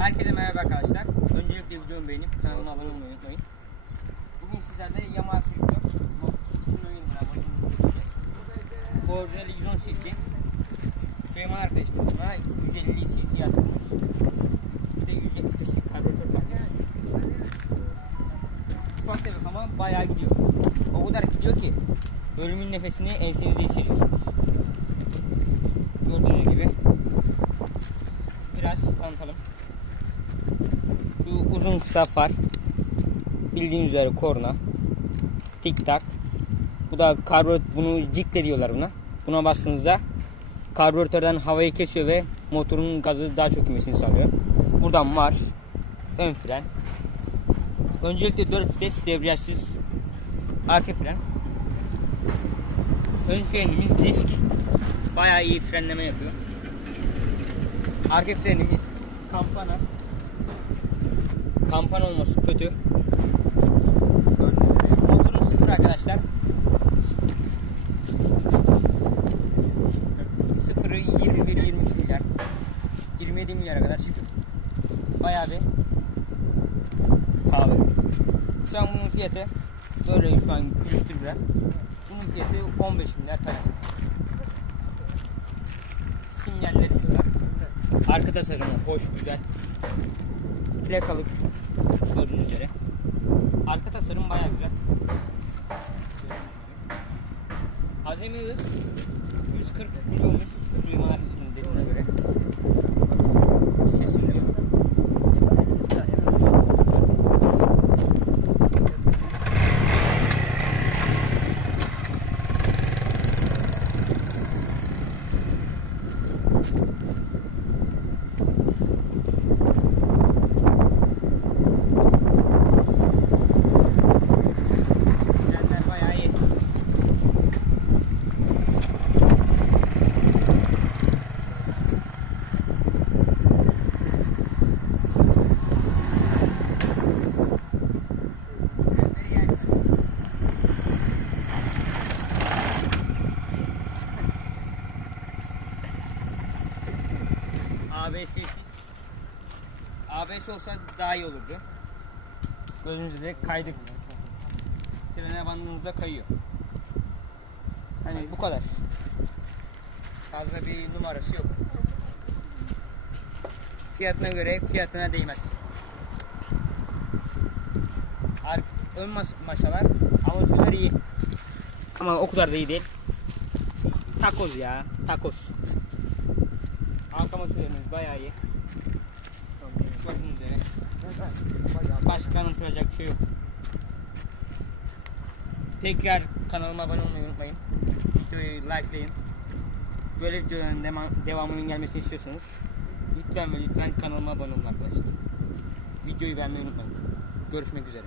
Herkese merhaba arkadaşlar. Öncelikle videomu beğenip kanalıma abone olmayı unutmayın. Bugün sizlerle Yamaha sürüyor. Orijinali 110 cc. Süleyman arkadaşım buna 150 cc atılmış. Bir de 175'lik karbüratör takmış. Ufak tefek ama bayağı gidiyor. O kadar gidiyor ki ölümün nefesini ensenizde hissediyorsunuz. Gördüğünüz gibi. Biraz tanıtalım. Şu uzun kısa far, bildiğiniz üzere korna, tik tak. Bu da karbüratör, bunu cikle diyorlar buna. Buna bastığınızda karbüratörden havayı kesiyor ve motorun gazı daha çok inmesini sağlıyor. Buradan marş, ön fren. Öncelikle 4 vites debriyajsız arka fren. Ön frenimiz disk, bayağı iyi frenleme yapıyor. Arka frenimiz kampana. Kampana olması kötü. Motorun sıfır arkadaşlar. Sıfırı 21-22 milyar. 27 milyara kadar çıkıyor. Bayağı bir pahalı. Şu an bunun fiyatı böyle, şu an külüstür biraz. Bunun fiyatı 15 milyar falan. Sinyalleri güzel. Arka tasarımı hoş, güzel. Plakalık gördüğünüz yere. Arka tasarım bayağı güzel. Azami hız 140 kiloymuş Süleyman arkadaşımın dediğine göre. Ses dinleme. ABS'siz. ABS olsa daha iyi olurdu. Gördüğünüz üzere kaydık. Frene bandığınızda kayıyor. Hani bu kadar. Fazla bir numarası yok. Fiyatına göre fiyatına değmez. Ön maşalar, amortisörler iyi. Ama o kadar da iyi değil. Takoz ya, takoz. Arka motorlarımız bayağı iyi. Gördüğünüz üzere. Başka anlatılacak bir şey yok. Tekrar kanalıma abone olmayı unutmayın. Videoyu likelayın. Böyle videoların devamının gelmesini istiyorsanız lütfen ve lütfen kanalıma abone olun arkadaşlar. Videoyu beğenmeyi unutmayın. Görüşmek üzere.